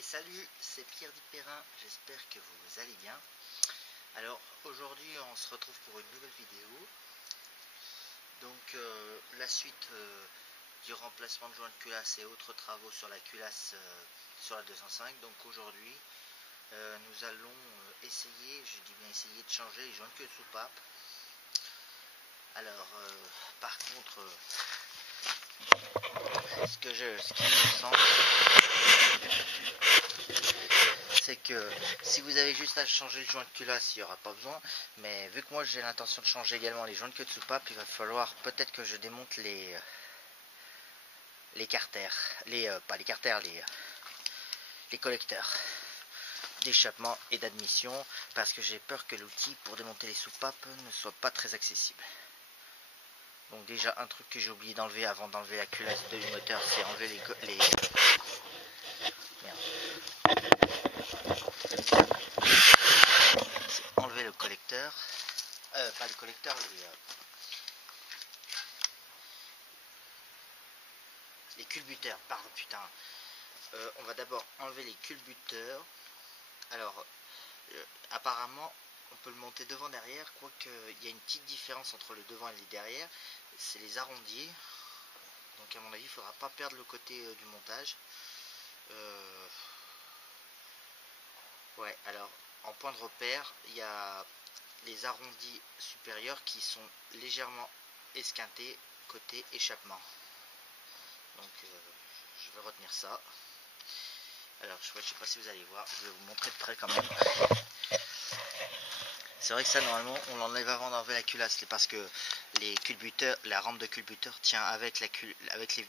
Et salut, c'est Pierre Dipérin, j'espère que vous allez bien. Alors aujourd'hui on se retrouve pour une nouvelle vidéo. Donc la suite du remplacement de joint de culasse et autres travaux sur la culasse sur la 205. Donc aujourd'hui nous allons essayer, je dis bien essayer, de changer les joints de queue de soupape. Alors par contre ce qui me semble, c'est que si vous avez juste à changer le joint de culasse, il n'y aura pas besoin. Mais vu que moi j'ai l'intention de changer également les joints de queue de soupape, il va falloir peut-être que je démonte les carters, pas les carters, les collecteurs d'échappement et d'admission, parce que j'ai peur que l'outil pour démonter les soupapes ne soit pas très accessible. Donc déjà un truc que j'ai oublié d'enlever avant d'enlever la culasse du moteur, c'est enlever enlever le collecteur, pas le collecteur, les culbuteurs, pardon putain. On va d'abord enlever les culbuteurs. Alors apparemment on peut le monter devant derrière, quoique il y a une petite différence entre le devant et le derrière, c'est les arrondis. Donc à mon avis il ne faudra pas perdre le côté du montage. Ouais, alors en point de repère, il y a les arrondis supérieurs qui sont légèrement esquintés côté échappement. Donc je vais retenir ça. Alors je sais pas si vous allez voir, je vais vous montrer de près quand même. C'est vrai que ça normalement on l'enlève avant d'enlever la culasse, parce que les culbuteurs, la rampe de culbuteur tient avec les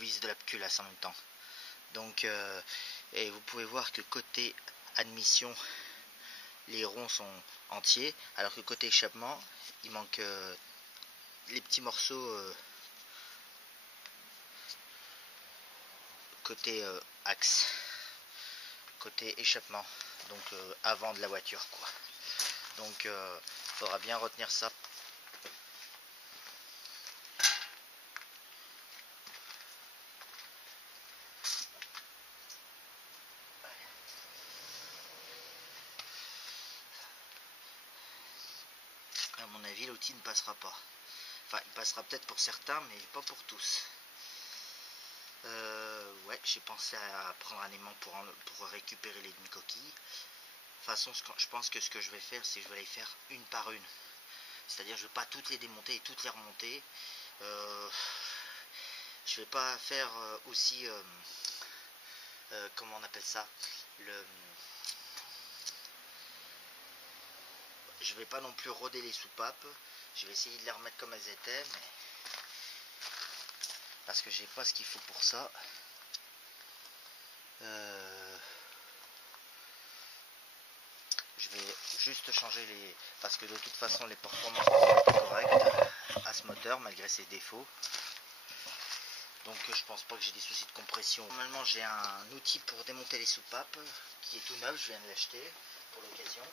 vis de la culasse en même temps. Donc et vous pouvez voir que côté admission les ronds sont entiers, alors que côté échappement il manque les petits morceaux côté axe, côté échappement, donc avant de la voiture quoi. Donc faudra bien retenir ça. À mon avis l'outil ne passera pas. Enfin il passera peut-être pour certains mais pas pour tous. Ouais, j'ai pensé à prendre un aimant pour récupérer les demi-coquilles. De toute façon, je pense que ce que je vais faire, c'est que je vais les faire une par une. C'est-à-dire, je ne vais pas toutes les démonter et toutes les remonter. Je vais pas faire aussi, comment on appelle ça, je vais pas non plus roder les soupapes. Je vais essayer de les remettre comme elles étaient, mais parce que j'ai pas ce qu'il faut pour ça. Je vais juste changer parce que de toute façon les performances sont correctes à ce moteur malgré ses défauts. Donc je pense pas que j'ai des soucis de compression. Normalement j'ai un outil pour démonter les soupapes qui est tout neuf, je viens de l'acheter pour l'occasion.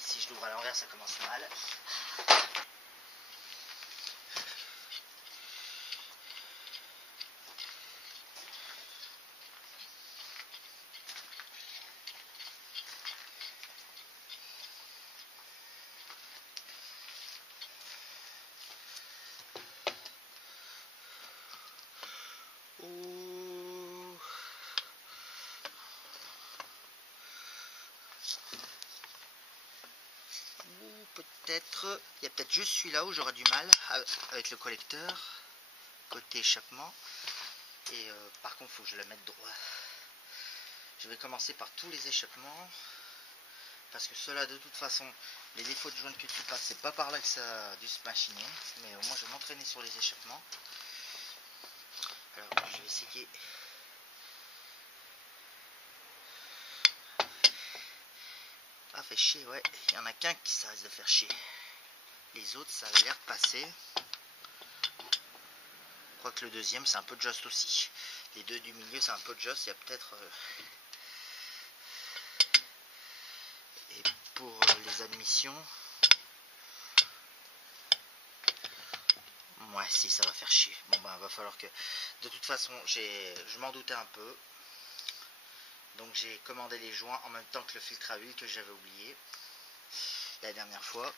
Si je l'ouvre à l'envers ça commence mal. Ou peut-être, il y a peut-être juste celui-là où j'aurai du mal avec le collecteur côté échappement. Et par contre il faut que je le mette droit. Je vais commencer par tous les échappements, parce que ceux-là de toute façon, les défauts de joint de queue de soupape, c'est pas par là que ça a dû se machiner, mais au moins je vais m'entraîner sur les échappements. Alors je vais essayer. Ah, fait chier, ouais, il y en a qu'un qui ça risque de faire chier. Les autres ça avait l'air de passer. Quoique le deuxième c'est un peu just aussi. Les deux du milieu c'est un peu just, il y a peut-être et pour les admissions, ouais si ça va faire chier. Bon ben va falloir que De toute façon, je m'en doutais un peu. Donc j'ai commandé les joints en même temps que le filtre à huile que j'avais oublié la dernière fois.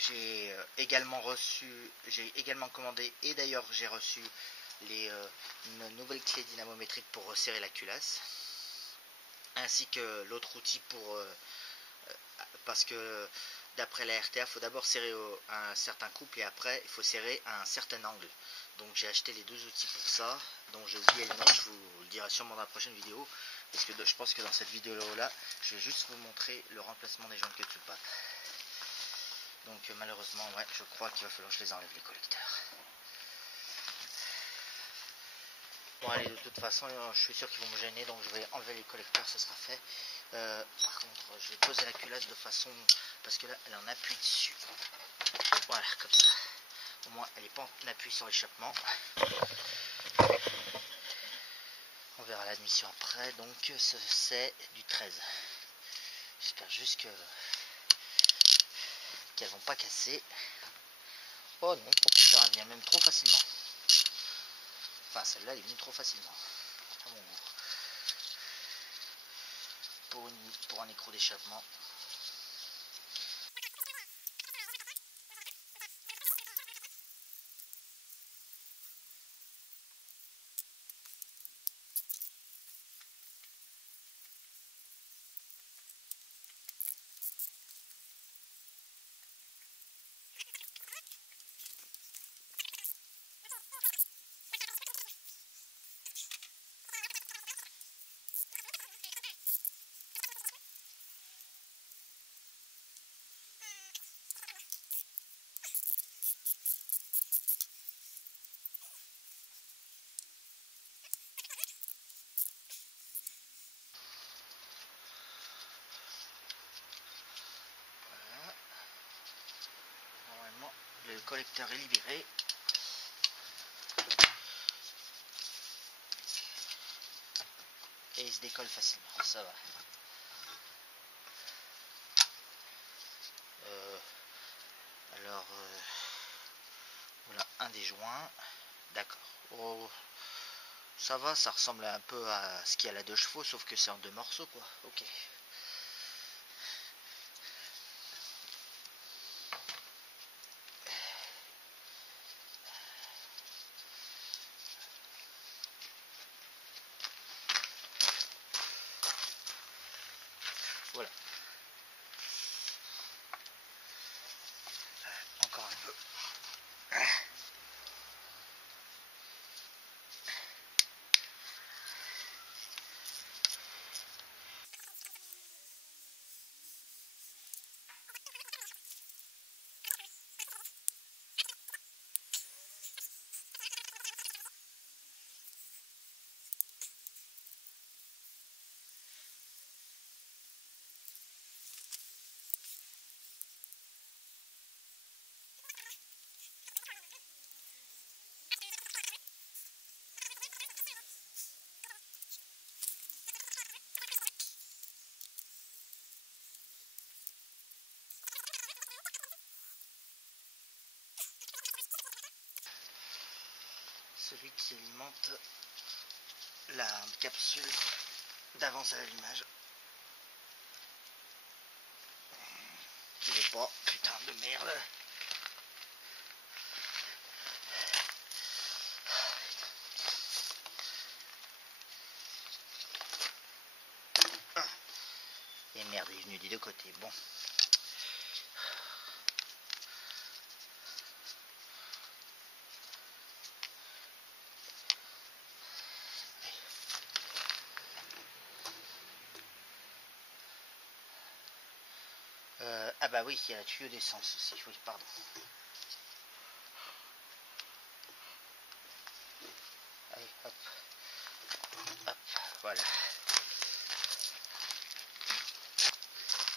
J'ai également commandé, et d'ailleurs j'ai reçu une nouvelle clé dynamométrique pour resserrer la culasse, ainsi que l'autre outil parce que d'après la RTA, il faut d'abord serrer à un certain couple et après il faut serrer à un certain angle. Donc j'ai acheté les deux outils pour ça, donc j'ai oublié le nom, je vous le dirai sûrement dans la prochaine vidéo, parce que je pense que dans cette vidéo là, je vais juste vous montrer le remplacement des joints de queue de soupape. Donc malheureusement, ouais, je crois qu'il va falloir que je les enlève les collecteurs. Bon allez, de toute façon, je suis sûr qu'ils vont me gêner, donc je vais enlever les collecteurs, ce sera fait. Par contre, je vais poser la culasse de façon, parce que là, elle en appuie dessus. Voilà, comme ça. Au moins, elle n'est pas en appui sur l'échappement. On verra l'admission après. Donc, c'est du 13. J'espère juste qu'elles vont pas casser. Oh non, oh putain, elle vient même trop facilement. Enfin, celle-là, elle est venue trop facilement. À mon goût. Pour un écrou d'échappement. Le collecteur est libéré. Et il se décolle facilement, ça va. Voilà un des joints. D'accord. Oh, ça va, ça ressemble un peu à ce qu'il y a là 2 chevaux, sauf que c'est en 2 morceaux quoi. Ok. Voilà. Encore un peu. Celui qui alimente la capsule d'avance à l'allumage. Qui veut pas, putain de merde. Et merde, il est venu des 2 côtés. Bon. Ah bah oui, il y a la tuyau d'essence aussi, oui, pardon. Allez, hop. Hop, voilà.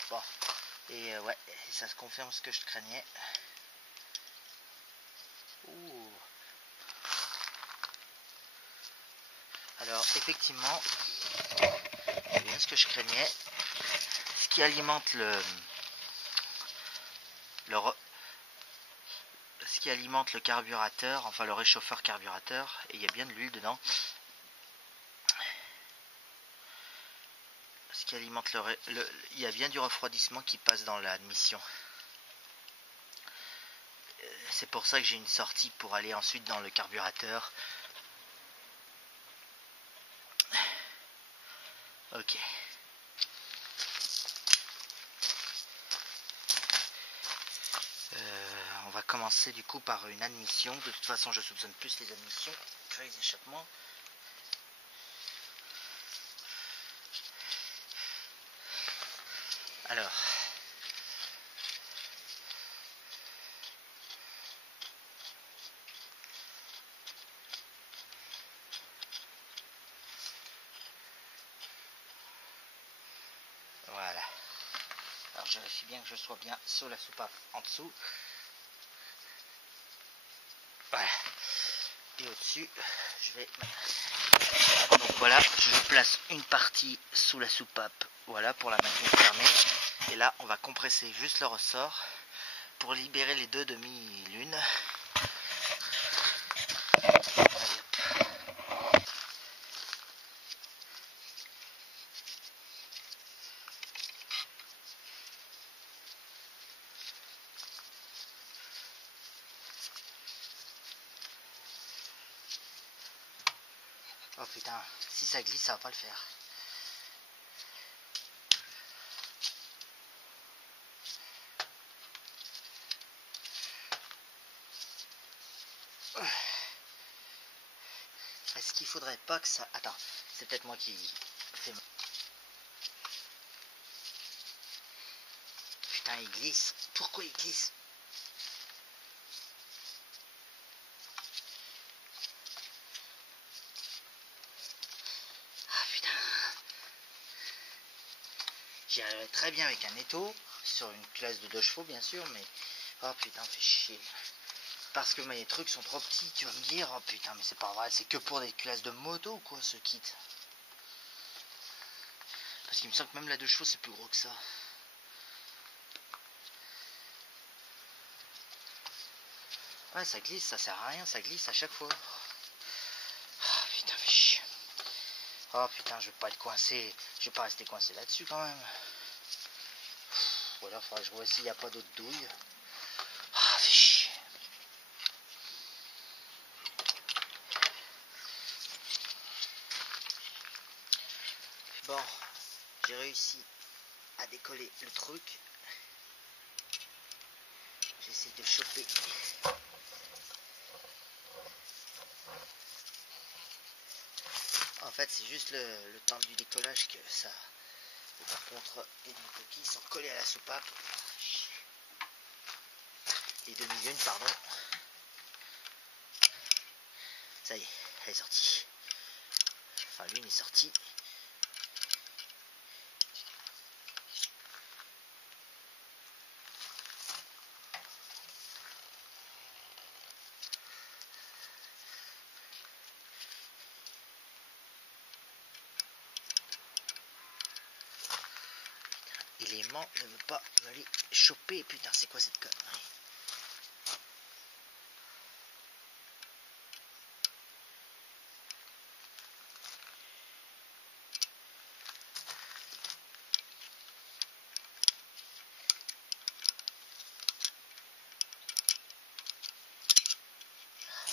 Bon, et ouais, ça se confirme ce que je craignais. Ouh. Alors, effectivement, c'est bien ce que je craignais. Ce qui alimente qui alimente le carburateur, enfin le réchauffeur carburateur, et il y a bien de l'huile dedans. Ce qui alimente il y a bien du refroidissement qui passe dans l'admission. C'est pour ça que j'ai une sortie pour aller ensuite dans le carburateur. Ok. On va commencer du coup par une admission. De toute façon, je soupçonne plus les admissions que les échappements. Alors, voilà. Alors, je vérifie bien que je sois bien sur la soupape en dessous. Voilà. Et au-dessus, je vais... Donc voilà, je place une partie sous la soupape, voilà, pour la maintenir fermée. Et là, on va compresser juste le ressort pour libérer les deux demi-lunes. Oh putain, si ça glisse, ça va pas le faire. Est-ce qu'il faudrait pas que ça... Attends, c'est peut-être moi qui fais... Putain, il glisse. Pourquoi il glisse? Ah putain. J'y arriverais très bien avec un étau, sur une classe de 2 chevaux bien sûr, mais... Oh putain, fait chier. Parce que mes trucs sont trop petits, tu vas me dire. Oh putain, mais c'est pas vrai, c'est que pour des classes de moto quoi ce kit. Parce qu'il me semble que même la 2 chevaux c'est plus gros que ça. Ouais, ça glisse, ça sert à rien, ça glisse à chaque fois. Oh putain, fait chier. Oh putain, je vais pas être coincé. Je vais pas rester coincé là-dessus quand même. Ou alors faudrait que je vois s'il n'y a pas d'autres douilles. Ah, fait chier. Bon, j'ai réussi à décoller le truc. J'essaie de choper. En fait, c'est juste le temps du décollage que ça... Et par contre, les demi-coquilles sont collées à la soupape. Les demi-lunes, pardon. Ça y est, elle est sortie. Enfin, l'une est sortie. Et l'aimant ne veut pas me les choper. Putain, c'est quoi cette connerie?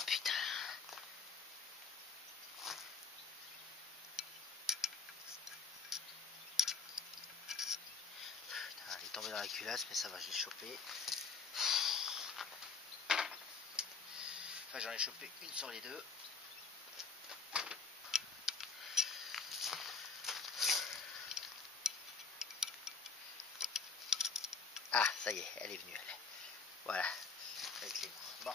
Putain. Elle est tombée dans la culasse, mais ça va, je l'ai chopé. Enfin, j'en ai chopé une sur les deux. Ah, ça y est, elle est venue, elle. Voilà, avec les mots. Bon.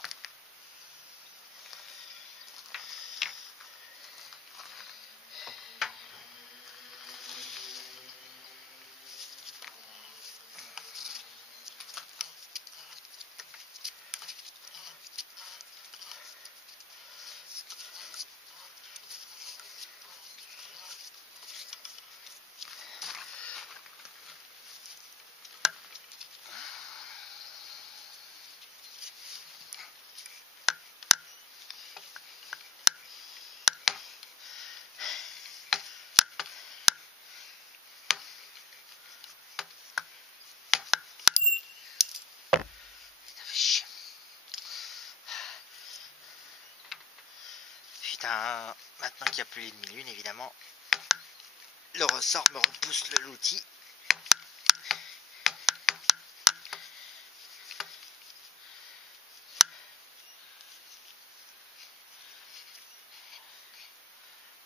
Putain, maintenant qu'il n'y a plus les demi-lunes, évidemment, le ressort me repousse l'outil.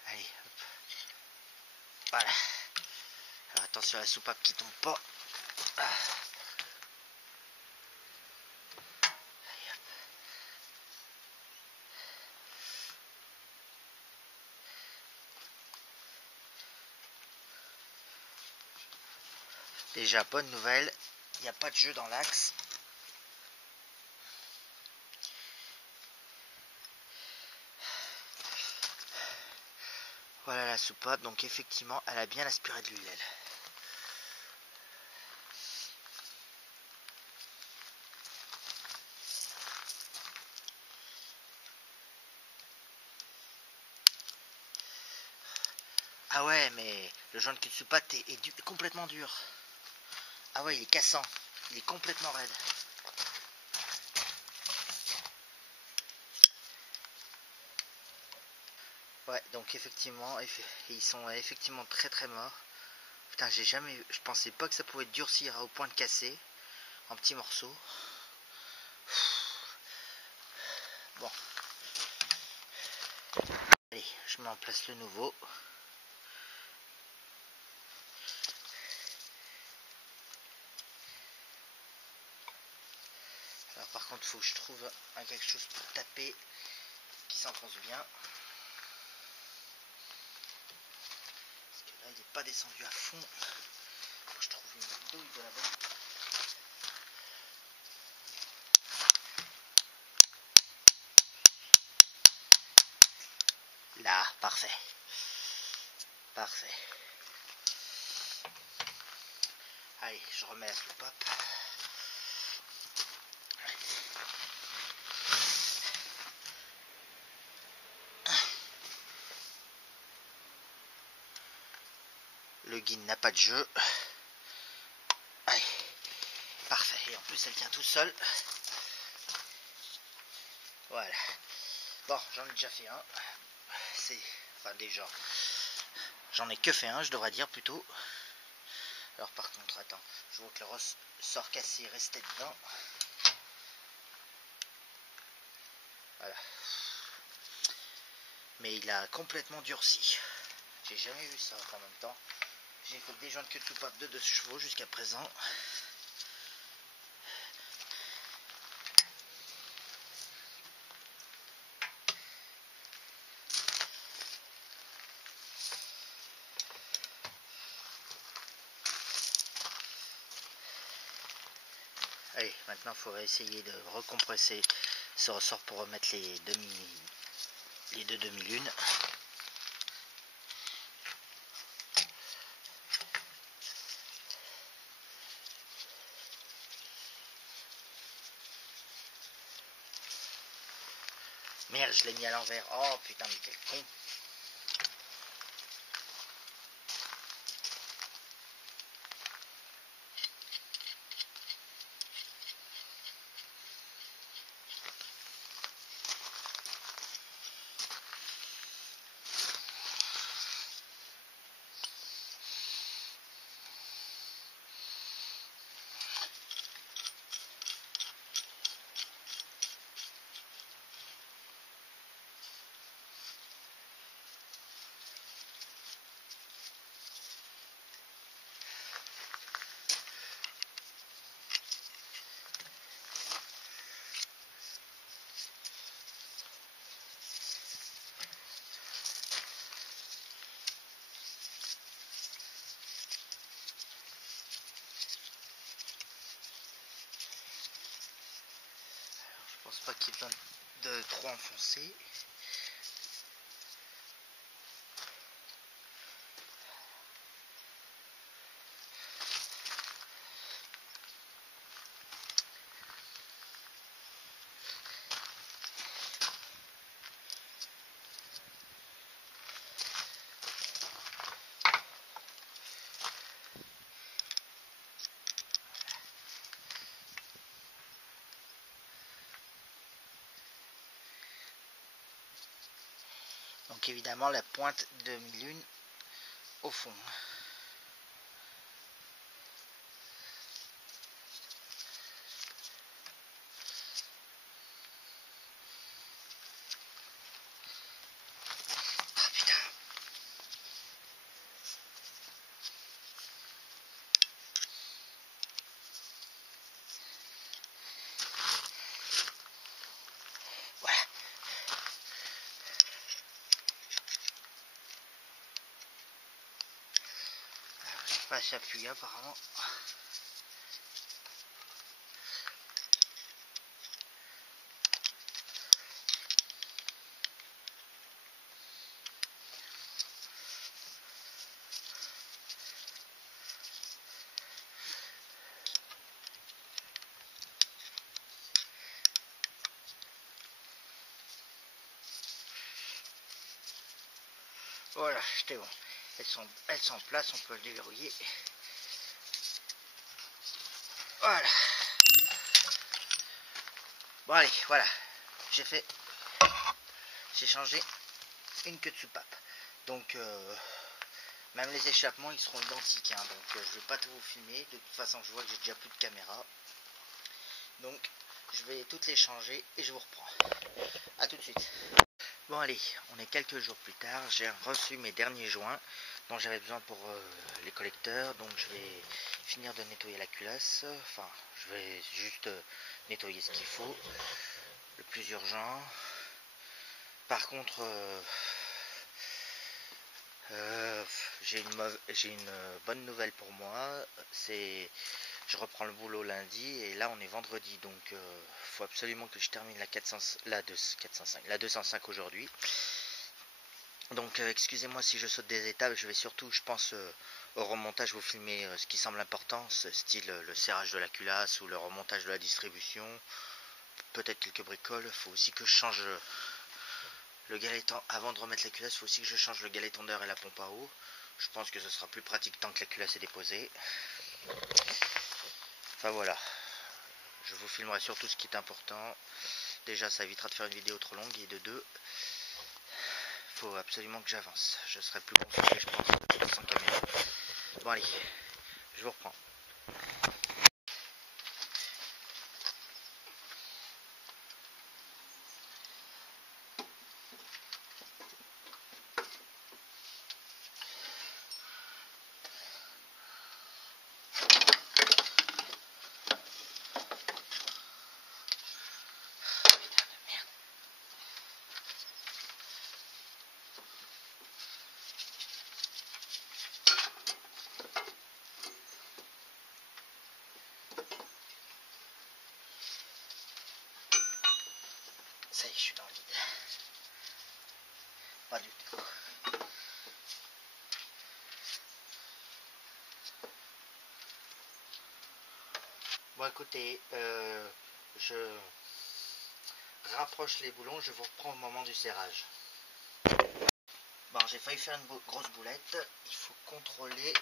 Allez, hop. Voilà. Alors attention à la soupape qui tombe pas. Déjà, bonne nouvelle, il n'y a pas de jeu dans l'axe. Voilà la soupape, donc effectivement, elle a bien aspiré de l'huile. Ah ouais, mais le jaune de soupape est complètement dur. Ah ouais, il est cassant, il est complètement raide. Ouais, donc effectivement, ils sont effectivement très morts. Putain, je pensais pas que ça pouvait durcir au point de casser en petits morceaux. Bon. Allez, je mets en place le nouveau. Alors par contre, il faut que je trouve quelque chose pour taper qui s'enfonce bien. Parce que là, il n'est pas descendu à fond. Faut que je trouve une douille de la bonne. Là, parfait. Parfait. Allez, je remets la soupape. Le guide n'a pas de jeu. Allez, parfait. Et en plus, elle tient tout seul. Voilà. Bon, j'en ai déjà fait un. Enfin, déjà. J'en ai que fait un, je devrais dire plutôt. Alors par contre, attends. Je vois que le ressort cassé restait dedans. Voilà. Mais il a complètement durci. J'ai jamais vu ça en même temps. J'ai fait des joints de soupape de 2 chevaux jusqu'à présent. Allez, maintenant il faudrait essayer de recompresser ce ressort pour remettre les deux demi-lunes. Merde, je l'ai mis à l'envers. Oh putain, mais quel con. Je pense pas qu'il y ait besoin de trop enfoncer. Donc évidemment la pointe de demi-lune au fond. Pas s'appuyer apparemment. Voilà, c'était bon. Elles sont en place, on peut le déverrouiller. Voilà. Bon allez, voilà. J'ai changé une queue de soupape. Donc même les échappements ils seront identiques. Hein, donc je vais pas tout vous filmer. De toute façon je vois que j'ai déjà plus de caméra. Donc je vais toutes les changer et je vous reprends. A tout de suite. Bon allez, on est quelques jours plus tard, j'ai reçu mes derniers joints dont j'avais besoin pour les collecteurs, donc je vais finir de nettoyer la culasse, enfin je vais juste nettoyer ce qu'il faut, le plus urgent. Par contre, j'ai une bonne nouvelle pour moi, c'est je reprends le boulot lundi et là on est vendredi, donc faut absolument que je termine la 205 aujourd'hui. Donc excusez-moi si je saute des étapes, je vais surtout, je pense, au remontage vous filmer ce qui semble important, style le serrage de la culasse ou le remontage de la distribution, peut-être quelques bricoles. Il faut aussi que je change le galet, avant de remettre la culasse, il faut aussi que je change le galet tondeur et la pompe à eau. Je pense que ce sera plus pratique tant que la culasse est déposée. Enfin voilà, je vous filmerai surtout ce qui est important. Déjà ça évitera de faire une vidéo trop longue, et de deux, faut absolument que j'avance. Je serai plus concentré, je pense, sans caméra. Bon allez, je vous reprends. Ça y est, je suis dans le vide. Pas du tout. Bon écoutez, je rapproche les boulons, je vous reprends au moment du serrage. Bon, j'ai failli faire une grosse boulette, il faut contrôler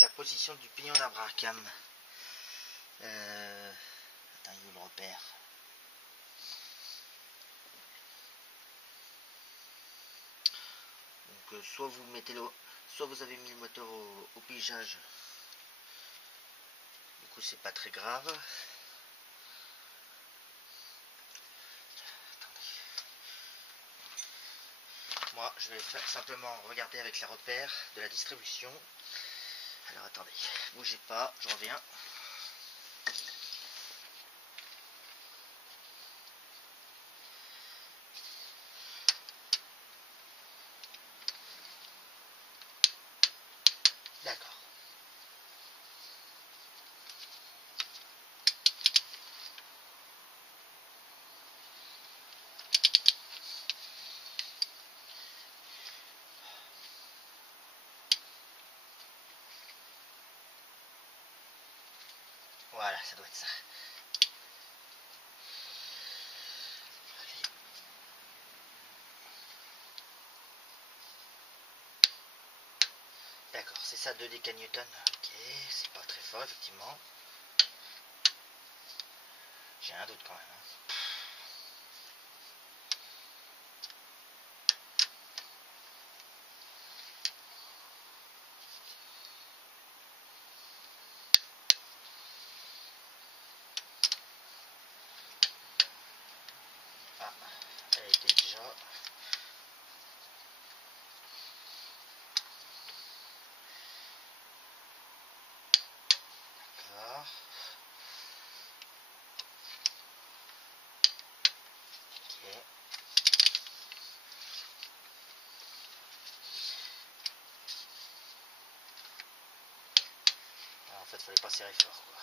la position du pignon d'Abraham. Attends, il est où le repère? Donc soit vous mettez soit vous avez mis le moteur au pigeage, du coup c'est pas très grave. Moi je vais simplement regarder avec les repères de la distribution. Alors attendez, bougez pas, je reviens. D'accord. Voilà, ça doit être ça. D'accord, c'est ça, 2 décanewtons. Ok, c'est pas très fort, effectivement. j'ai un doute quand même. Ah, elle était déjà. D'accord. Ok. Alors, en fait, fallait pas serrer fort, quoi.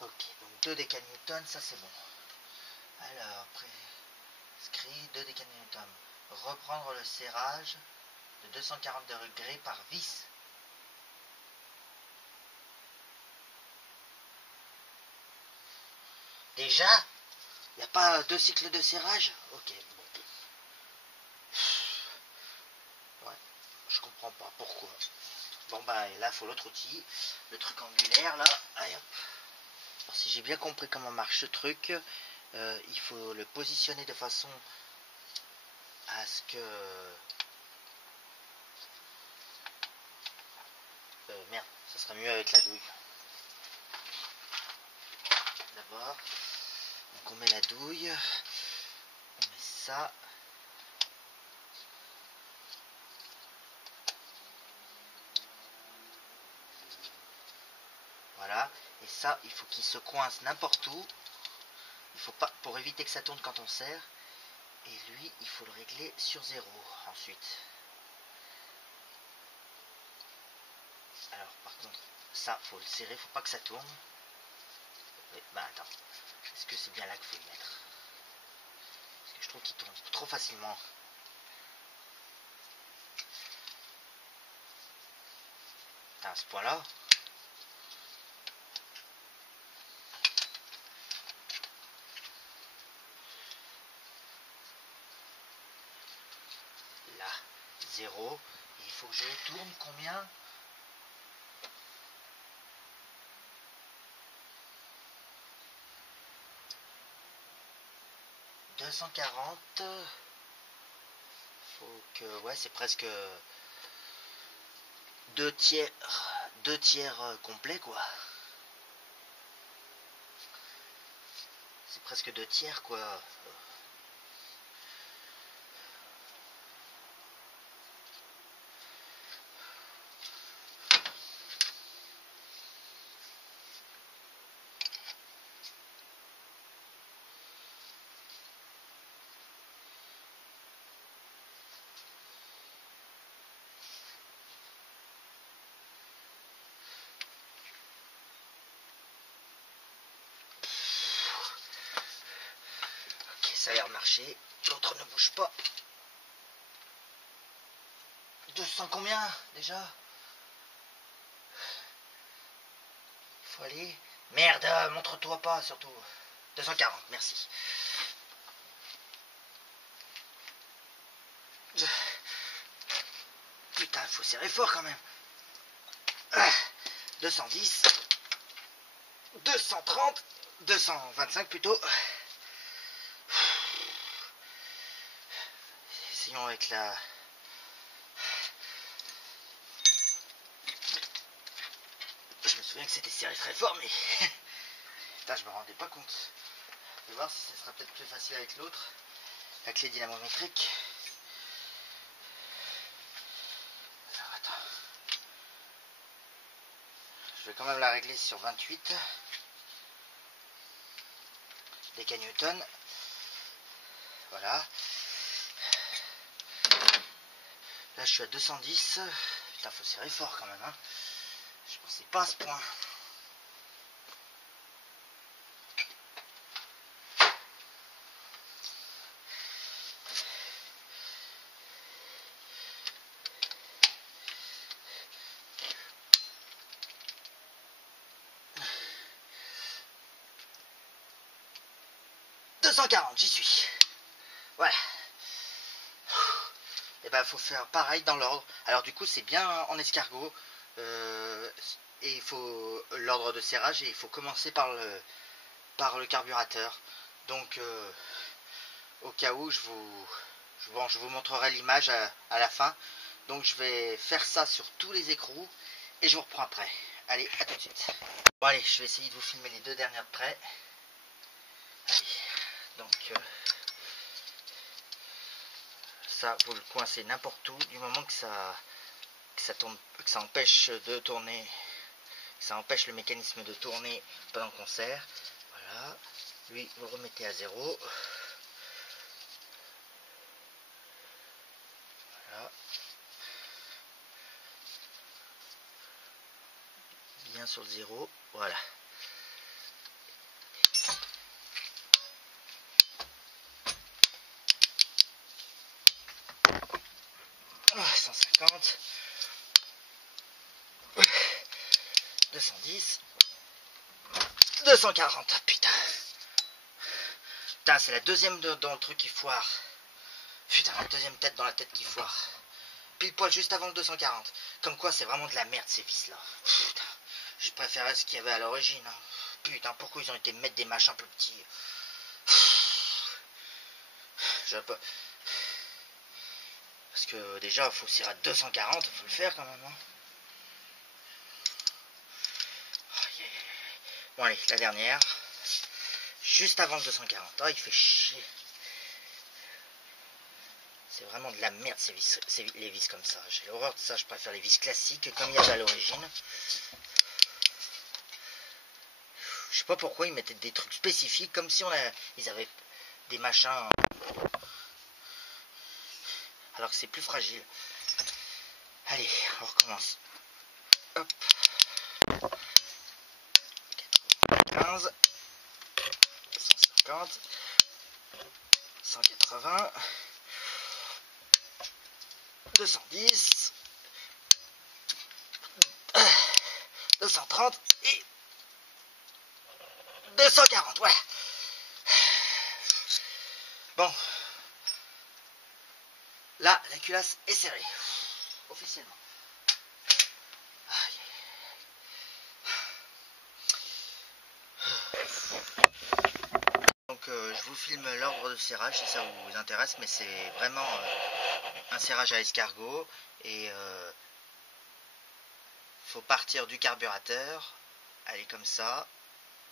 Ok, donc 2 décanewtons, ça c'est bon. Alors, prescrit 2 décanewtons. Reprendre le serrage de 240 degrés par vis. Déjà? Il n'y a pas 2 cycles de serrage? Ok, bon. Ouais, je comprends pas pourquoi. Bon bah là, il faut l'autre outil, le truc angulaire là. Allez, hop. Alors, si j'ai bien compris comment marche ce truc, il faut le positionner de façon à ce que... merde, ça sera mieux avec la douille. D'abord, donc on met la douille, on met ça. Voilà, et ça, il faut qu'il se coince n'importe où. Il faut pas, pour éviter que ça tourne quand on serre. Et lui, il faut le régler sur 0 ensuite. Alors, par contre, ça, faut le serrer, faut pas que ça tourne. Oui, bah attends, est-ce que c'est bien là qu'il faut le mettre? Parce que je trouve qu'il tourne trop facilement. À ce point-là. Là, 0. Il faut que je le tourne combien? « 240. Faut que... Ouais, c'est presque... 2 tiers complet, quoi. C'est presque 2 tiers, quoi. Ok, ça a l'air de marcher. L'autre ne bouge pas. 200 combien, déjà? Faut aller... Merde, montre-toi pas, surtout. 240, merci. Putain, faut serrer fort quand même. 210. 230. 225 plutôt. Essayons avec la... Je me souviens que c'était serré très fort, mais... Putain, je me rendais pas compte. Je vais voir si ça sera peut-être plus facile avec l'autre. La clé dynamométrique. Alors, attends. vais quand même la régler sur 28 décanewtons. Voilà. Là je suis à 210. Putain, faut serrer fort quand même, hein. Je pensais pas à ce point. J'y suis. Voilà. Et ben faut faire pareil dans l'ordre. Alors du coup c'est bien en escargot. Et il faut l'ordre de serrage et il faut commencer par le carburateur. Donc au cas où je vous montrerai l'image à la fin. Donc je vais faire ça sur tous les écrous et je vous reprends après. Allez, à tout de suite. Bon allez, je vais essayer de vous filmer les deux dernières de près. Allez, donc ça vous le coincez n'importe où du moment que ça tourne, que ça empêche de tourner, que ça empêche le mécanisme de tourner pendant qu'on serre. Voilà, lui vous le remettez à 0. Voilà, bien sur le 0. Voilà. Ah, 150, 210, 240. Putain. Putain, c'est la deuxième dans le truc qui foire. Putain, la deuxième tête dans la tête qui foire. Pile poil juste avant le 240. Comme quoi, c'est vraiment de la merde ces vis là. Putain, je préférais ce qu'il y avait à l'origine. Hein. Putain, pourquoi ils ont été mettre des machins plus petits? Je peux... Parce que déjà, il faut serrer à 240, il faut le faire quand même. Hein. Bon allez, la dernière. Juste avant le 240. Oh, il fait chier. C'est vraiment de la merde ces vis, les vis comme ça. J'ai l'horreur de ça, je préfère les vis classiques comme il y avait à l'origine. Je sais pas pourquoi ils mettaient des trucs spécifiques, comme si ils avaient des machins... alors que c'est plus fragile. Allez, on recommence. Hop. 95, 150, 180, 210, 230 et 240, voilà. Bon. Là, la culasse est serrée. Officiellement. Donc je vous filme l'ordre de serrage si ça vous intéresse, mais c'est vraiment un serrage à escargot et faut partir du carburateur, aller comme ça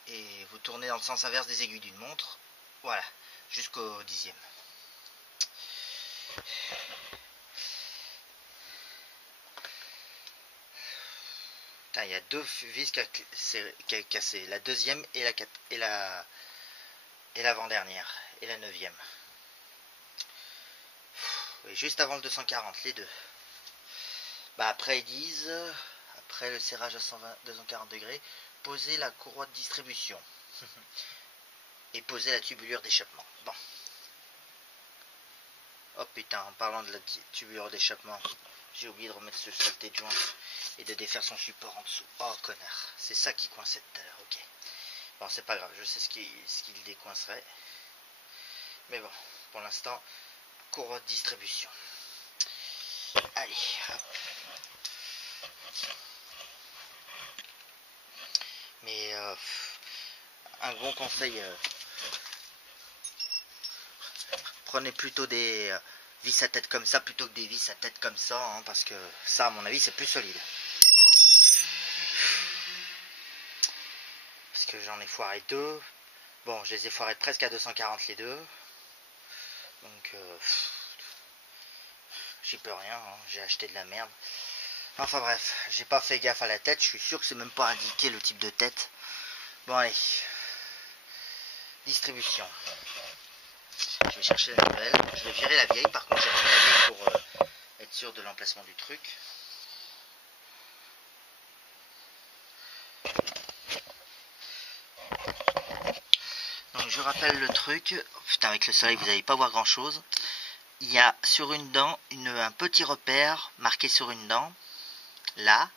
et vous tournez dans le sens inverse des aiguilles d'une montre, voilà, jusqu'au 10e. Il y a deux vis qui a cassé, la deuxième et l'avant-dernière, et la 9e. Et juste avant le 240, les deux. Bah après ils disent, après le serrage à 240 degrés, posez la courroie de distribution. Et posez la tubulure d'échappement. Bon. Oh putain, en parlant de la tubulure d'échappement, j'ai oublié de remettre ce saleté de joint et de défaire son support en dessous. Oh connard, c'est ça qui coinçait tout à l'heure, ok. Bon, c'est pas grave, je sais ce qui le décoincerait. Mais bon, pour l'instant, courroie de distribution. Allez, hop. Mais un bon conseil, prenez plutôt des vis à tête comme ça plutôt que des vis à tête comme ça, hein, parce que ça, à mon avis, c'est plus solide. Parce que j'en ai foiré deux. Bon, je les ai foirés presque à 240 les deux. Donc, j'y peux rien, hein, j'ai acheté de la merde. Enfin bref, j'ai pas fait gaffe à la tête, je suis sûr que c'est même pas indiqué le type de tête. Bon allez, distribution. Je vais chercher la nouvelle, je vais virer la vieille, par contre j'ai remis la vieille pour être sûr de l'emplacement du truc. Donc je rappelle le truc, putain avec le soleil vous n'allez pas voir grand chose. Il y a sur une dent un petit repère marqué sur une dent, là.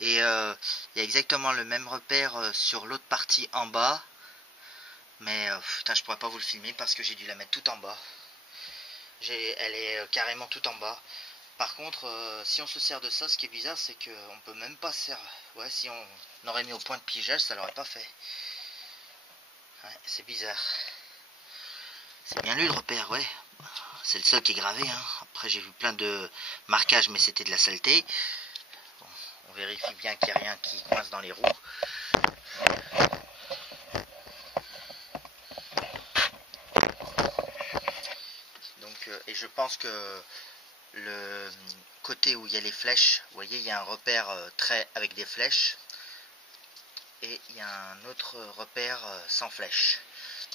Et il y a exactement le même repère sur l'autre partie en bas. Mais putain, je pourrais pas vous le filmer parce que j'ai dû la mettre tout en bas. Elle est carrément tout en bas. Par contre, si on se sert de ça, ce qui est bizarre, c'est qu'on peut même pas se servir. Ouais, si on aurait mis au point de pigeage, ça l'aurait pas fait. Ouais, c'est bizarre. C'est bien lui le repère, ouais. C'est le seul qui est gravé. Hein. Après, j'ai vu plein de marquages, mais c'était de la saleté. Bon, on vérifie bien qu'il n'y a rien qui coince dans les roues. Donc, et je pense que le côté où il y a les flèches, vous voyez, il y a un repère trait avec des flèches. Et il y a un autre repère sans flèche.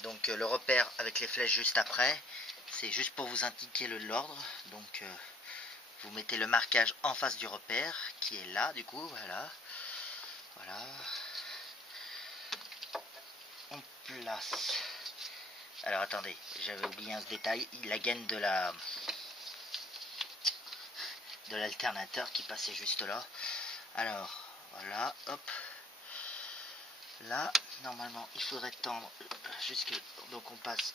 Donc le repère avec les flèches juste après, c'est juste pour vous indiquer l'ordre. Donc vous mettez le marquage en face du repère, qui est là du coup, voilà. Voilà. On place. Alors attendez, j'avais oublié un détail, la gaine de l'alternateur qui passait juste là. Alors, voilà, hop. Là, normalement, il faudrait tendre jusque... Donc on passe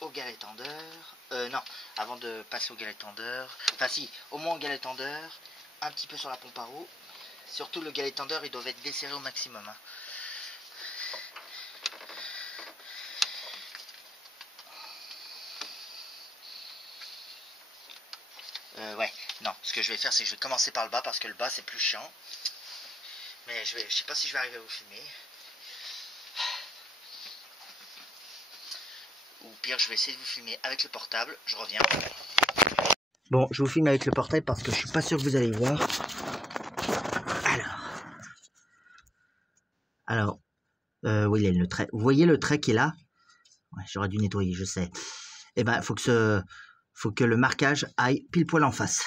au galet tendeur. Non, avant de passer au galet tendeur... Enfin si, au moins au galet tendeur, un petit peu sur la pompe à roue. Surtout le galet tendeur, il doit être desserré au maximum. Hein. Ouais, non, ce que je vais faire, c'est que je vais commencer par le bas parce que le bas c'est plus chiant. Mais je sais pas si je vais arriver à vous filmer. Ou pire, je vais essayer de vous filmer avec le portable. Je reviens. Bon, je vous filme avec le portable parce que je suis pas sûr que vous allez voir. Alors, oui, il y a le trait. Vous voyez le trait qui est là? Ouais, j'aurais dû nettoyer, je sais. Eh ben, faut que le marquage aille pile poil en face.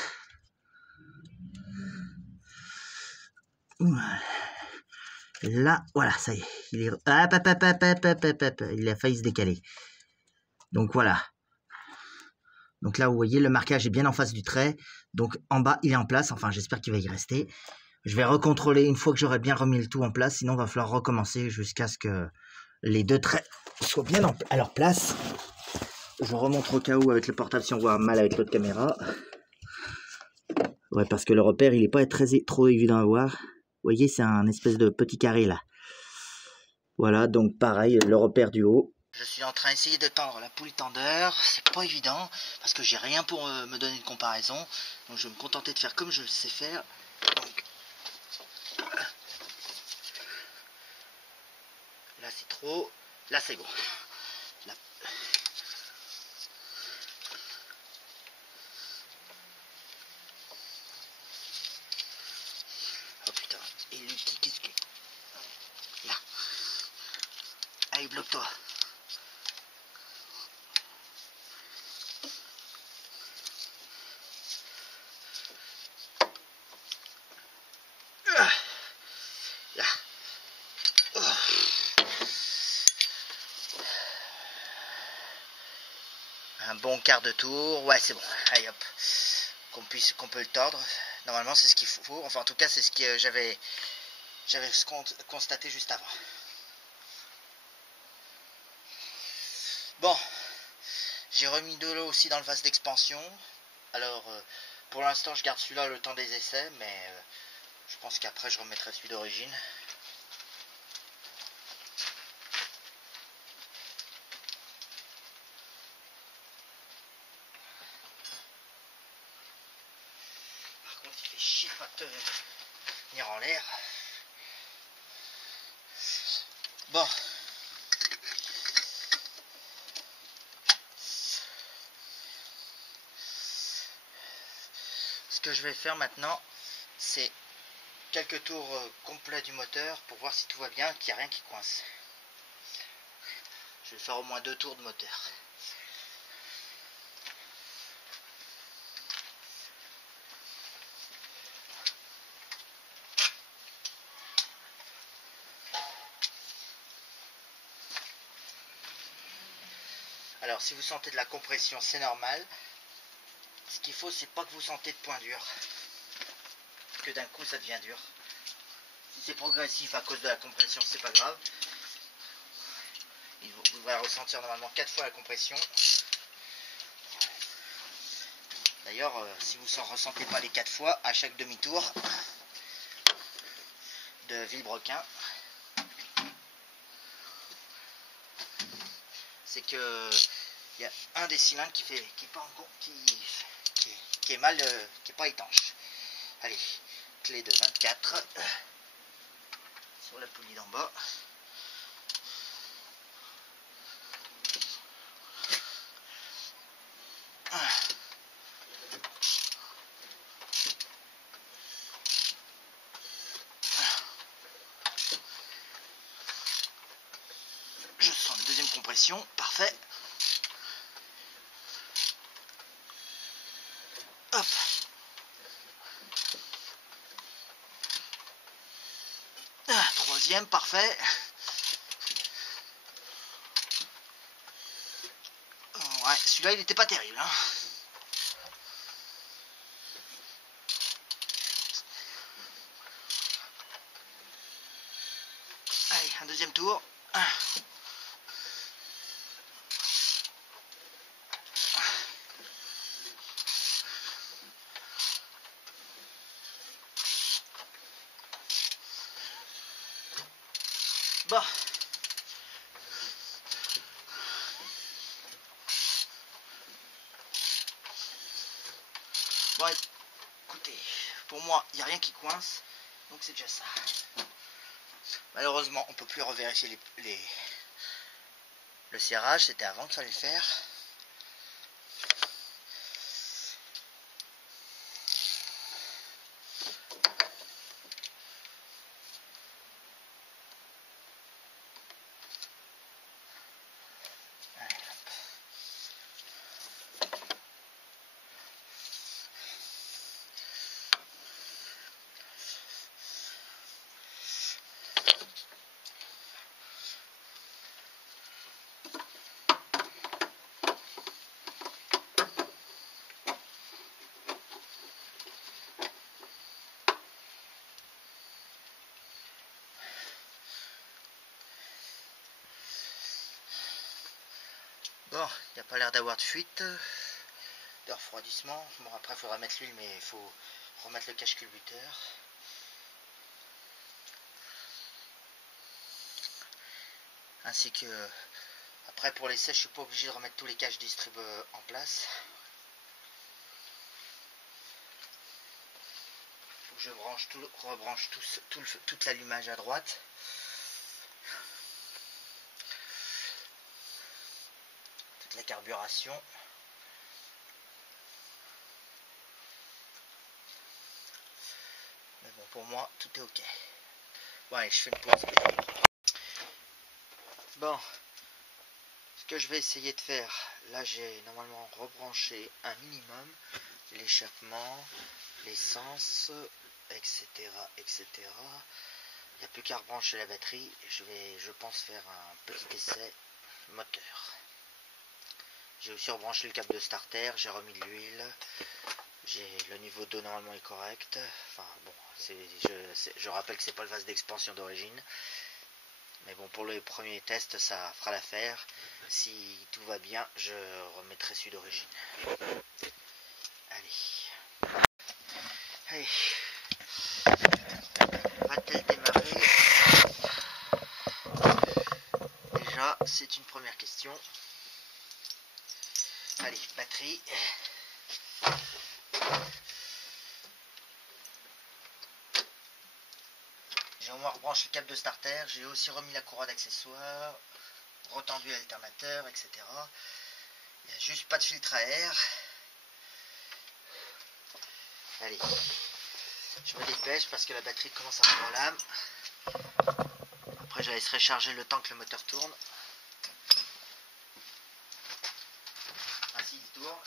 Là, voilà, ça y est. Il a failli se décaler. Donc voilà. Donc là, vous voyez, le marquage est bien en face du trait. Donc en bas, il est en place. Enfin, j'espère qu'il va y rester. Je vais recontrôler une fois que j'aurai bien remis le tout en place. Sinon, il va falloir recommencer jusqu'à ce que les deux traits soient bien à leur place. Je remontre au cas où avec le portable si on voit mal avec l'autre caméra. Ouais, parce que le repère, il n'est pas trop évident à voir. Vous voyez, c'est un espèce de petit carré là. Voilà, donc pareil, le repère du haut. Je suis en train d'essayer de tendre la poulie tendeur. C'est pas évident parce que j'ai rien pour me donner une comparaison. Donc je vais me contenter de faire comme je sais faire. Donc, là c'est trop. Là c'est bon. Là. Oh putain. Et lui, qu'est-ce que... Là. Allez, bloque-toi. Là. Un bon quart de tour. Ouais, c'est bon. Allez hop. Qu'on peut le tordre. Normalement, c'est ce qu'il faut. Enfin, en tout cas, c'est ce que j'avais constaté juste avant. Bon, j'ai remis de l'eau aussi dans le vase d'expansion. Alors, pour l'instant, je garde celui-là le temps des essais, mais je pense qu'après, je remettrai celui d'origine. Par contre, il fait chier de pas tenir en l'air. Bon. Ce que je vais faire maintenant, c'est quelques tours complets du moteur pour voir si tout va bien, qu'il n'y a rien qui coince. Je vais faire au moins 2 tours de moteur. Alors si vous sentez de la compression, c'est normal. Ce qu'il faut, c'est pas que vous sentez de point dur, que d'un coup ça devient dur. Si c'est progressif à cause de la compression, c'est pas grave. Vous devrez ressentir normalement 4 fois la compression. D'ailleurs, si vous ne ressentez pas les 4 fois, à chaque demi-tour de vilebrequin, c'est que il y a un des cylindres qui est mal, qui est pas étanche. Allez, clé de 24 sur la poulie d'en bas. Je sens la deuxième compression, parfait. Hop. Troisième, parfait. Ouais, celui-là il n'était pas terrible, hein. Allez, un deuxième tour. Bon. Bon, écoutez, pour moi, il n'y a rien qui coince, donc c'est déjà ça. Malheureusement, on ne peut plus revérifier le serrage, c'était avant que ça allait le faire. Bon, il n'y a pas l'air d'avoir de fuite, de refroidissement. Bon, après il faudra mettre l'huile, mais il faut remettre le cache-culbuteur. Ainsi que, après pour les sèches, je suis pas obligé de remettre tous les caches distrib en place. Faut que je rebranche toute l'allumage à droite. Toute la carburation. Mais bon, pour moi, tout est ok. Bon, allez, je fais une pause. Bon, ce que je vais essayer de faire, là j'ai normalement rebranché un minimum, l'échappement, l'essence, etc. etc. Il n'y a plus qu'à rebrancher la batterie. Je vais, je pense, faire un petit essai moteur. J'ai aussi rebranché le câble de starter, j'ai remis de l'huile, le niveau d'eau normalement est correct. Enfin bon, je rappelle que c'est pas le vase d'expansion d'origine. Mais bon, pour le premier test, ça fera l'affaire. Si tout va bien, je remettrai celui d'origine. Allez. Allez. Va-t-elle démarrer? Déjà, c'est une première question. Allez, batterie. J'ai au moins rebranché le câble de starter, j'ai aussi remis la courroie d'accessoires, retendu l'alternateur, etc. Il n'y a juste pas de filtre à air. Allez. Je me dépêche parce que la batterie commence à prendre l'âme. Après je la laisserai charger le temps que le moteur tourne. Ainsi il tourne.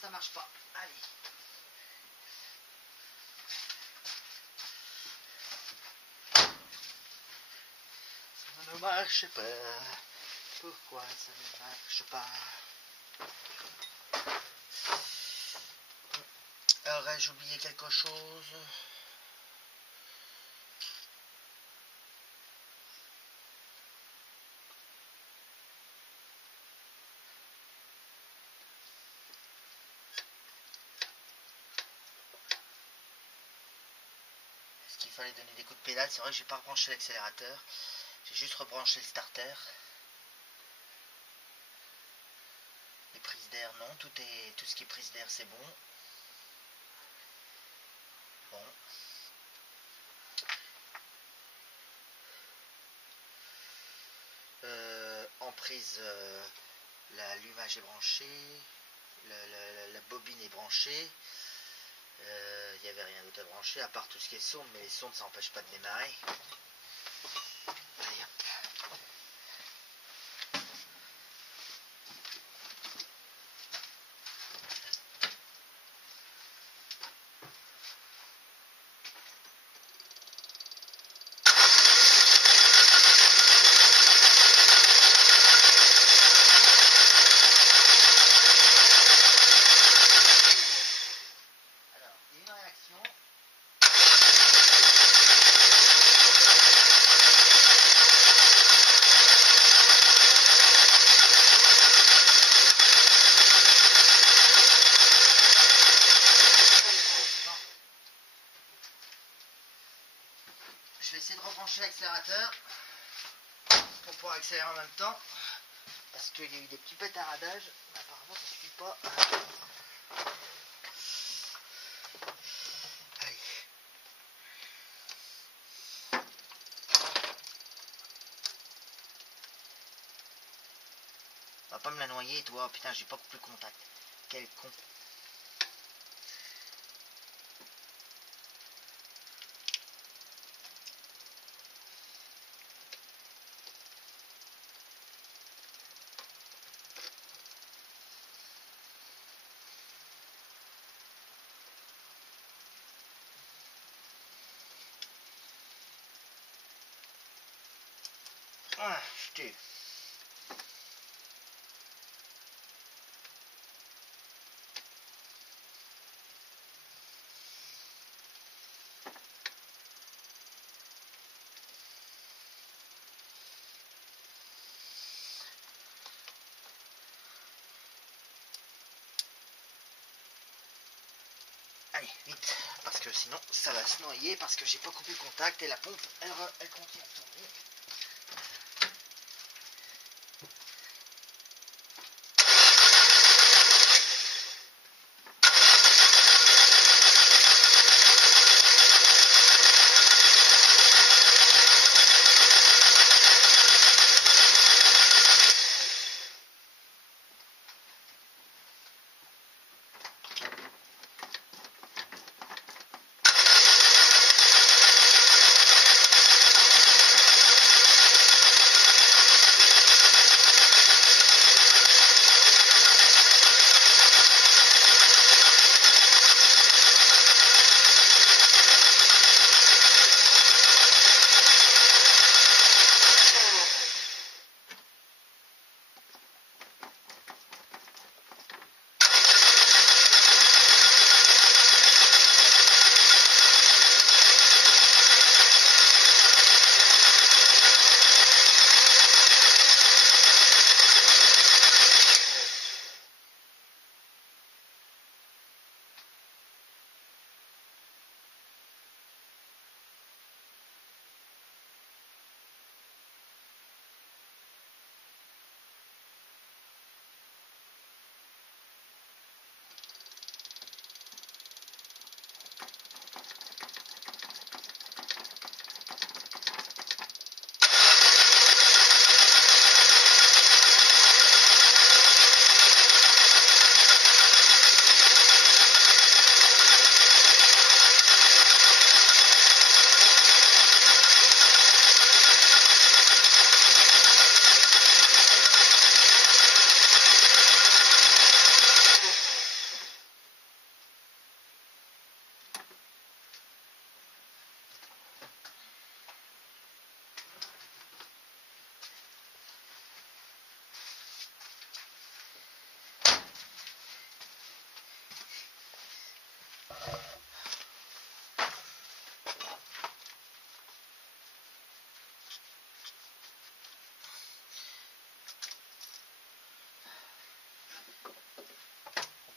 Ça marche pas. Allez. Ça ne marche pas. Pourquoi ça ne marche pas? Aurais-je oublié quelque chose? Il fallait donner des coups de pédale. C'est vrai que j'ai pas rebranché l'accélérateur, j'ai juste rebranché le starter. Les prises d'air, non, tout ce qui est prise d'air c'est bon. En prise, l'allumage est branché, la bobine est branchée. Il n'y avait rien d'autre à brancher à part tout ce qui est sonde, mais les sondes ça n'empêche pas de démarrer. Allez, hop. Je vais essayer de rebrancher l'accélérateur pour pouvoir accélérer en même temps parce qu'il y a eu des petits pétaradages, mais apparemment ça suffit pas. Allez. On va pas me la noyer toi, putain j'ai pas plus contact. Quel con. Ah, je tue. Allez, vite, parce que sinon ça va se noyer, parce que j'ai pas coupé le contact et la pompe elle continue à tourner.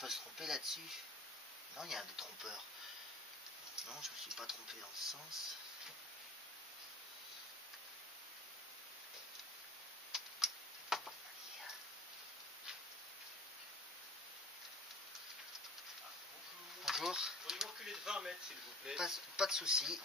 peut se tromper là-dessus. Non, il y a un détrompeur. Non, je me suis pas trompé dans ce sens. Bonjour. Pourriez-vous reculer de 20 mètres, s'il vous plaît? Pas de souci.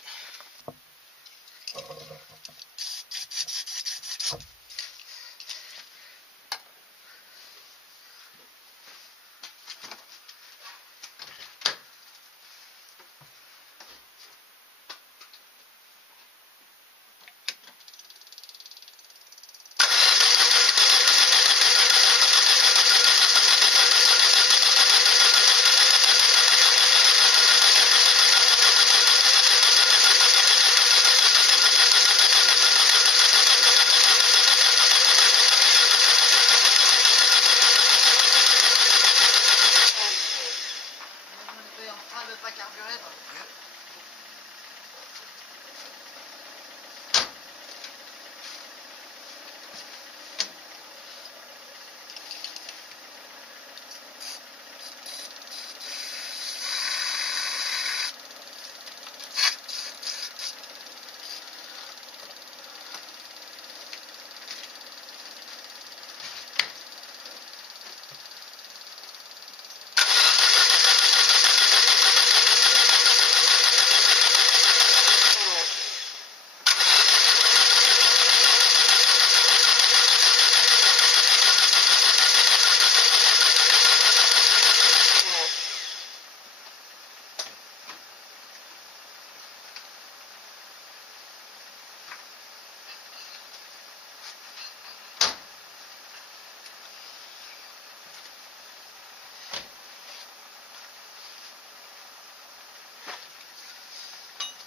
Pas carburé dans le vieux.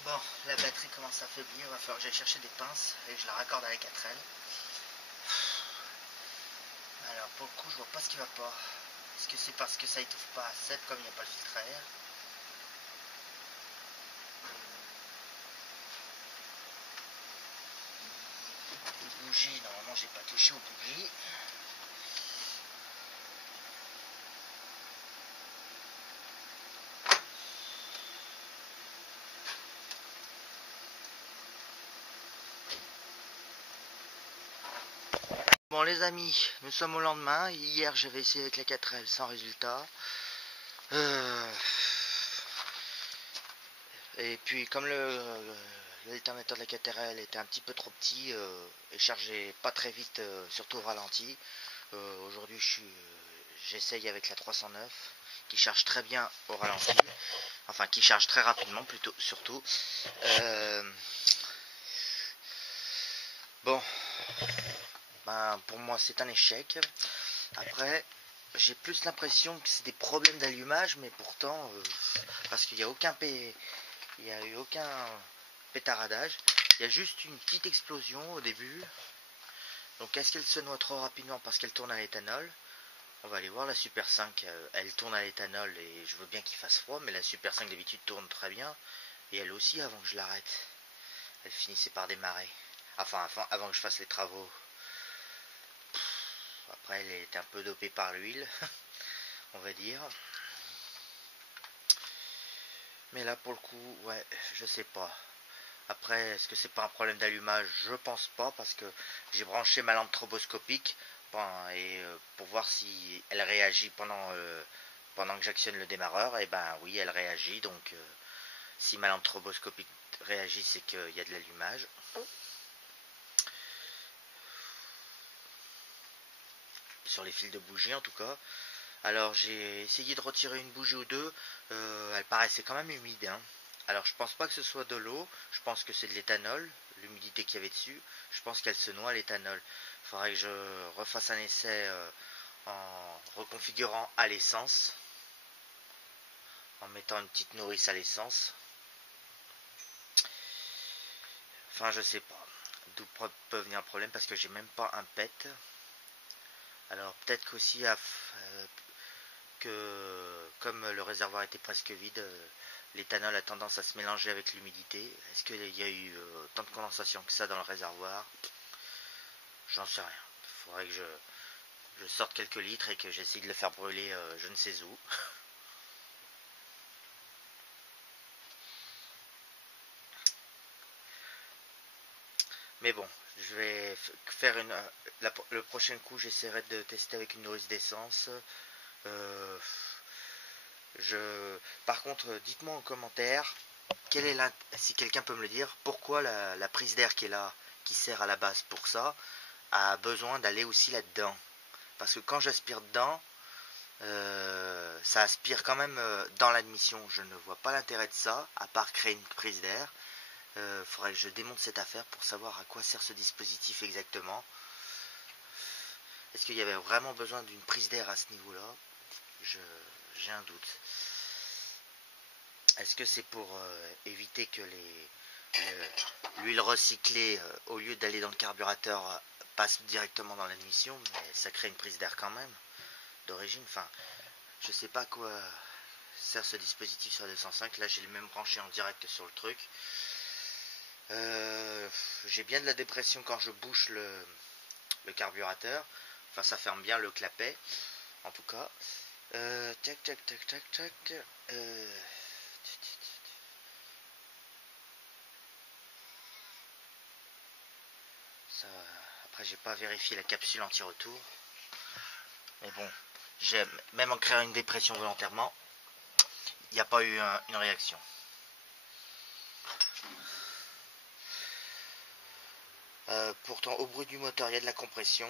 Bon, la batterie commence à faiblir, il va falloir que j'aille chercher des pinces et je la raccorde à la 4L. Alors pour le coup je vois pas ce qui va pas. Est-ce que c'est parce que ça étouffe pas à 7 comme il n'y a pas le filtre à air? Les bougies, normalement j'ai pas touché aux bougies. Bon les amis, nous sommes au lendemain. Hier j'avais essayé avec la 4L sans résultat. Et puis comme l'alternateur de la 4L était un petit peu trop petit et chargeait pas très vite, surtout au ralenti, aujourd'hui j'essaye avec la 309 qui charge très bien au ralenti, enfin qui charge très rapidement plutôt surtout. Bon, ben, pour moi c'est un échec. Après j'ai plus l'impression que c'est des problèmes d'allumage, mais pourtant parce qu'il n'y a il n'y a eu aucun pétaradage, il y a juste une petite explosion au début. Donc est-ce qu'elle se noie trop rapidement parce qu'elle tourne à l'éthanol? On va aller voir. La Super 5, elle tourne à l'éthanol et je veux bien qu'il fasse froid, mais la Super 5 d'habitude tourne très bien. Et elle aussi, avant que je l'arrête, elle finissait par démarrer. Enfin, avant que je fasse les travaux. Après, elle était un peu dopée par l'huile, on va dire. Mais là, pour le coup, ouais, je sais pas. Après, est-ce que c'est pas un problème d'allumage? Je pense pas, parce que j'ai branché ma lampe stroboscopique pour voir si elle réagit pendant que j'actionne le démarreur. Et ben oui, elle réagit. Donc, si ma lampe stroboscopique réagit, c'est qu'il y a de l'allumage. Sur les fils de bougie, en tout cas. Alors, j'ai essayé de retirer une bougie ou deux. Elle paraissait quand même humide, hein. Alors je pense pas que ce soit de l'eau, je pense que c'est de l'éthanol, l'humidité qu'il y avait dessus, je pense qu'elle se noie à l'éthanol. Il faudrait que je refasse un essai en reconfigurant à l'essence, en mettant une petite nourrice à l'essence. Enfin je sais pas, d'où peut venir le problème parce que j'ai même pas un PET. Alors peut-être qu'aussi que comme le réservoir était presque vide, l'éthanol a tendance à se mélanger avec l'humidité. Est-ce qu'il y a eu tant de condensation que ça dans le réservoir? J'en sais rien. Il faudrait que je sorte quelques litres et que j'essaie de le faire brûler je ne sais où. Mais bon, je vais faire le prochain coup, j'essaierai de tester avec une nourrice d'essence. Euh, Par contre, dites-moi en commentaire, si quelqu'un peut me le dire, pourquoi la prise d'air qui est là, qui sert à la base pour ça, a besoin d'aller aussi là-dedans. Parce que quand j'aspire dedans, ça aspire quand même dans l'admission. Je ne vois pas l'intérêt de ça, à part créer une prise d'air. Faudrait que je démonte cette affaire pour savoir à quoi sert ce dispositif exactement. Est-ce qu'il y avait vraiment besoin d'une prise d'air à ce niveau-là? J'ai un doute. Est-ce que c'est pour éviter que l'huile recyclée, au lieu d'aller dans le carburateur, passe directement dans l'admission, mais ça crée une prise d'air quand même, d'origine. Enfin, je sais pas à quoi sert ce dispositif sur 205. Là, j'ai le même branché en direct sur le truc. J'ai bien de la dépression quand je bouche le carburateur. Enfin, ça ferme bien le clapet, en tout cas. Tac, tac, tac, tac, tac. Ça, après, j'ai pas vérifié la capsule anti-retour. Mais bon, même en créant une dépression volontairement, il n'y a pas eu une réaction. Pourtant, au bruit du moteur, il y a de la compression.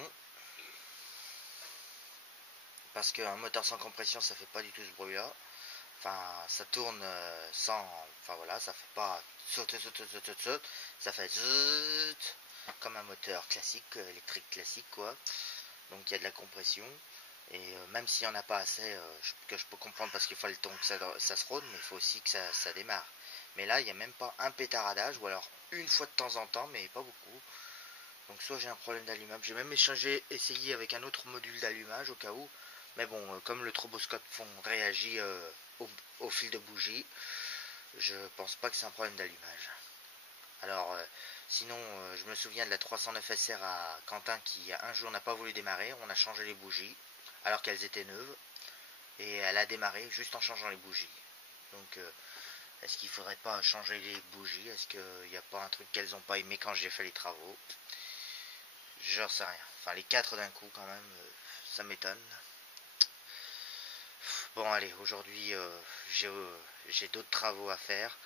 Parce qu'un moteur sans compression, ça fait pas du tout ce bruit-là. Enfin, ça tourne sans... Enfin voilà, ça fait pas saute. Ça fait zut, comme un moteur classique, électrique classique, quoi. Donc il y a de la compression. Et même s'il n'y en a pas assez, que je peux comprendre parce qu'il faut le temps que ça se rôde, mais il faut aussi que ça démarre. Mais là, il n'y a même pas un pétaradage, ou alors une fois de temps en temps, mais pas beaucoup. Donc soit j'ai un problème d'allumage, j'ai même essayé avec un autre module d'allumage au cas où. Mais bon, comme le stroboscope réagit au fil de bougie, je pense pas que c'est un problème d'allumage. Alors, sinon, je me souviens de la 309 SR à Quentin qui un jour n'a pas voulu démarrer. On a changé les bougies alors qu'elles étaient neuves et elle a démarré juste en changeant les bougies. Donc, est-ce qu'il faudrait pas changer les bougies? Est-ce qu'il n'y a pas un truc qu'elles n'ont pas aimé quand j'ai fait les travaux? J'en sais rien. Enfin, les 4 d'un coup, quand même, ça m'étonne. Bon, allez, aujourd'hui, j'ai d'autres travaux à faire.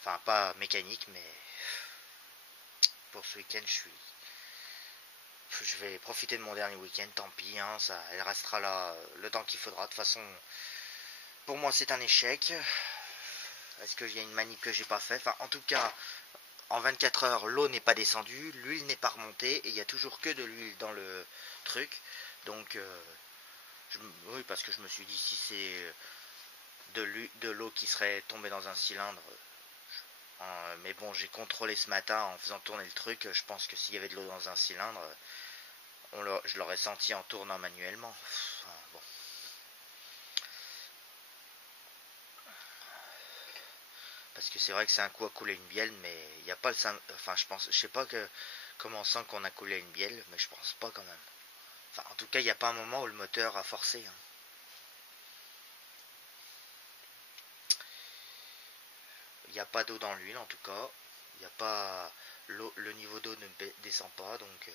Enfin, pas mécanique, mais pour ce week-end, je vais profiter de mon dernier week-end. Tant pis, hein, elle restera là le temps qu'il faudra. De toute façon, pour moi, c'est un échec. Est-ce qu'il y a une manip que j'ai pas fait? Enfin, en tout cas, en 24 heures, l'eau n'est pas descendue, l'huile n'est pas remontée, et il n'y a toujours que de l'huile dans le truc. Donc, oui, parce que je me suis dit, si c'est de l'eau qui serait tombée dans un cylindre, mais bon, j'ai contrôlé ce matin en faisant tourner le truc, je pense que s'il y avait de l'eau dans un cylindre, je l'aurais senti en tournant manuellement. Enfin, bon. Parce que c'est vrai que c'est un coup à couler une bielle, mais il n'y a pas le... Enfin, je sais pas comment on sent qu'on a coulé une bielle, mais je pense pas quand même. Enfin, en tout cas, il n'y a pas un moment où le moteur a forcé. Hein. Il n'y a pas d'eau dans l'huile, en tout cas. Il n'y a pas... Le niveau d'eau ne descend pas, donc...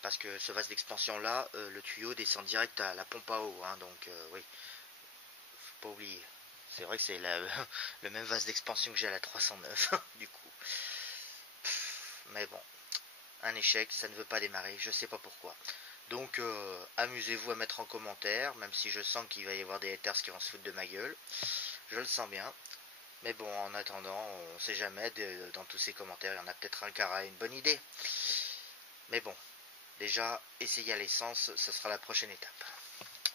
parce que ce vase d'expansion là, le tuyau descend direct à la pompe à eau, hein, donc oui, faut pas oublier. C'est vrai que c'est le même vase d'expansion que j'ai à la 309, du coup. Mais bon, un échec, ça ne veut pas démarrer, je sais pas pourquoi. Donc amusez-vous à mettre en commentaire, même si je sens qu'il va y avoir des haters qui vont se foutre de ma gueule. Je le sens bien. Mais bon, en attendant, on sait jamais, dans tous ces commentaires, il y en a peut-être un qui aura une bonne idée. Mais bon, déjà, essayer à l'essence, ce sera la prochaine étape.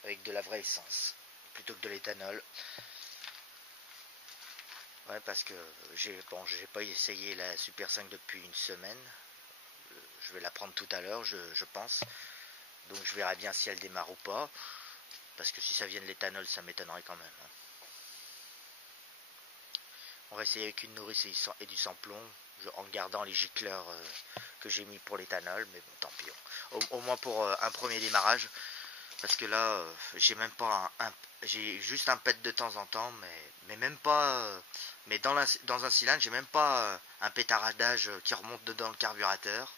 Avec de la vraie essence, plutôt que de l'éthanol. Ouais, parce que j'ai pas essayé la Super 5 depuis une semaine. Je vais la prendre tout à l'heure, je pense. Donc je verrai bien si elle démarre ou pas. Parce que si ça vient de l'éthanol, ça m'étonnerait quand même. On va essayer avec une nourrice et du samplon, en gardant les gicleurs que j'ai mis pour l'éthanol, mais bon, tant pis. Au moins pour un premier démarrage, parce que là, j'ai même pas j'ai juste un pet de temps en temps, mais même pas. Mais dans un cylindre, j'ai même pas un pétardage qui remonte dedans le carburateur,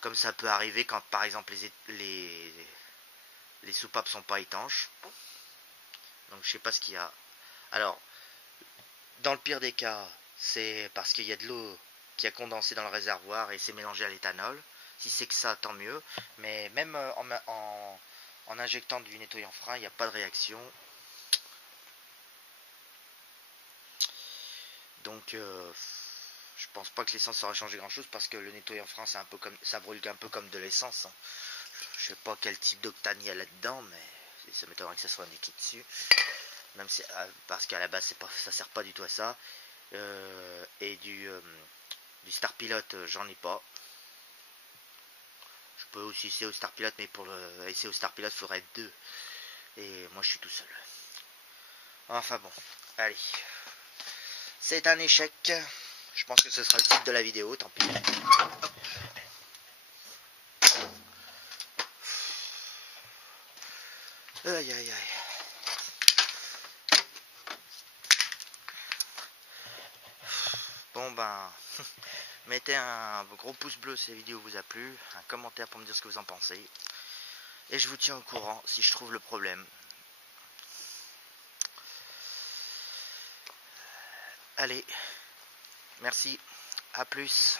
comme ça peut arriver quand, par exemple, les soupapes sont pas étanches. Donc je sais pas ce qu'il y a. Alors, dans le pire des cas, c'est parce qu'il y a de l'eau qui a condensé dans le réservoir et s'est mélangé à l'éthanol. Si c'est que ça, tant mieux. Mais même en injectant du nettoyant frein, il n'y a pas de réaction. Donc, je pense pas que l'essence aurait changé grand chose parce que le nettoyant frein, c'est un peu comme ça brûle un peu comme de l'essence. Hein. Je sais pas quel type d'octane il y a là-dedans, mais ça m'étonnerait que ça soit indiqué dessus. Même si, parce qu'à la base, ça sert pas du tout à ça. Et du Star Pilote, j'en ai pas. Je peux aussi essayer au Star Pilote, mais pour essayer au Star Pilote, il faudrait être 2. Et moi, je suis tout seul. Enfin bon, allez. C'est un échec. Je pense que ce sera le titre de la vidéo, tant pis. Aïe aïe aïe. Bon ben, mettez un gros pouce bleu si la vidéo vous a plu, un commentaire pour me dire ce que vous en pensez. Et je vous tiens au courant si je trouve le problème. Allez, merci, à plus.